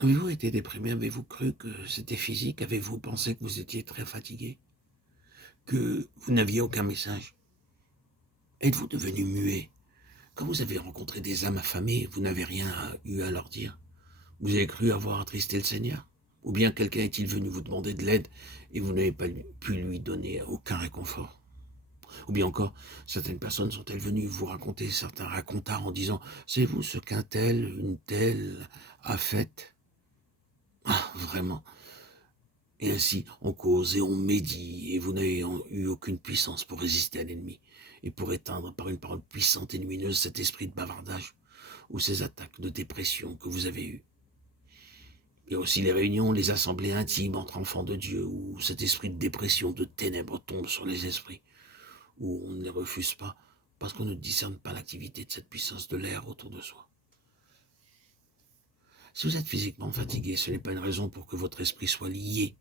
Avez-vous été déprimé? Avez-vous cru que c'était physique? Avez-vous pensé que vous étiez très fatigué? Que vous n'aviez aucun message? Êtes-vous devenu muet? Quand vous avez rencontré des âmes affamées, vous n'avez rien eu à leur dire? Vous avez cru avoir attristé le Seigneur? Ou bien quelqu'un est-il venu vous demander de l'aide et vous n'avez pas pu lui donner aucun réconfort? Ou bien encore, certaines personnes sont-elles venues vous raconter certains racontards en disant «Savez-vous ce qu'un tel, une telle a fait?» Ah, vraiment. Et ainsi, on cause et on médit, et vous n'avez eu aucune puissance pour résister à l'ennemi, et pour éteindre par une parole puissante et lumineuse cet esprit de bavardage, ou ces attaques de dépression que vous avez eues. Il y a aussi les réunions, les assemblées intimes entre enfants de Dieu, où cet esprit de dépression, de ténèbres tombe sur les esprits, où on ne les refuse pas, parce qu'on ne discerne pas l'activité de cette puissance de l'air autour de soi. Si vous êtes physiquement fatigué, ce n'est pas une raison pour que votre esprit soit lié.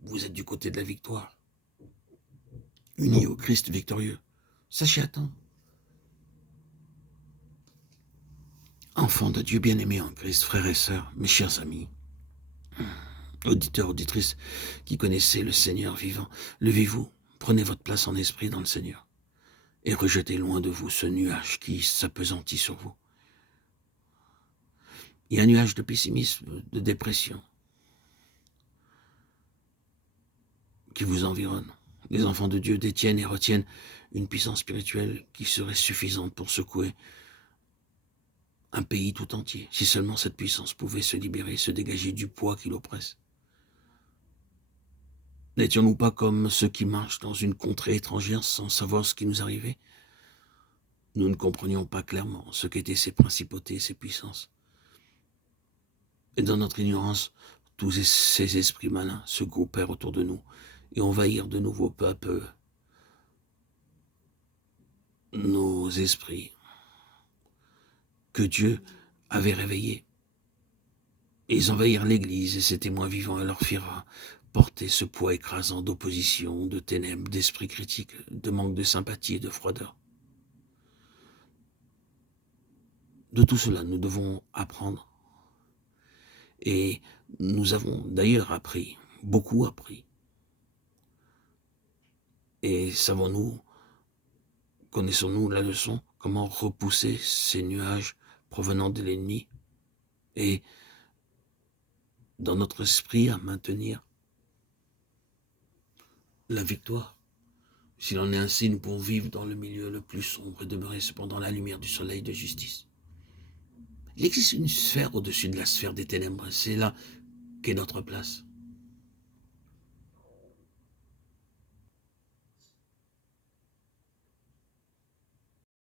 Vous êtes du côté de la victoire, uni au Christ victorieux. Sachez attendre. Enfants de Dieu bien-aimés en Christ, frères et sœurs, mes chers amis, auditeurs, auditrices qui connaissez le Seigneur vivant, levez-vous, prenez votre place en esprit dans le Seigneur et rejetez loin de vous ce nuage qui s'appesantit sur vous. Il y a un nuage de pessimisme, de dépression qui vous environne. Les enfants de Dieu détiennent et retiennent une puissance spirituelle qui serait suffisante pour secouer un pays tout entier, si seulement cette puissance pouvait se libérer, se dégager du poids qui l'oppresse. N'étions-nous pas comme ceux qui marchent dans une contrée étrangère sans savoir ce qui nous arrivait? Nous ne comprenions pas clairement ce qu'étaient ces principautés, ces puissances. Et dans notre ignorance, tous ces esprits malins se groupèrent autour de nous et envahirent de nouveau peu à peu nos esprits que Dieu avait réveillés. Et ils envahirent l'Église et ses témoins vivants et leur firent porter ce poids écrasant d'opposition, de ténèbres, d'esprit critique, de manque de sympathie et de froideur. De tout cela, nous devons apprendre. Et nous avons d'ailleurs appris, beaucoup appris. Et savons-nous, connaissons-nous la leçon, comment repousser ces nuages provenant de l'ennemi et dans notre esprit à maintenir la victoire? S'il en est ainsi, nous pouvons vivre dans le milieu le plus sombre et demeurer cependant la lumière du soleil de justice. Il existe une sphère au-dessus de la sphère des ténèbres, c'est là qu'est notre place.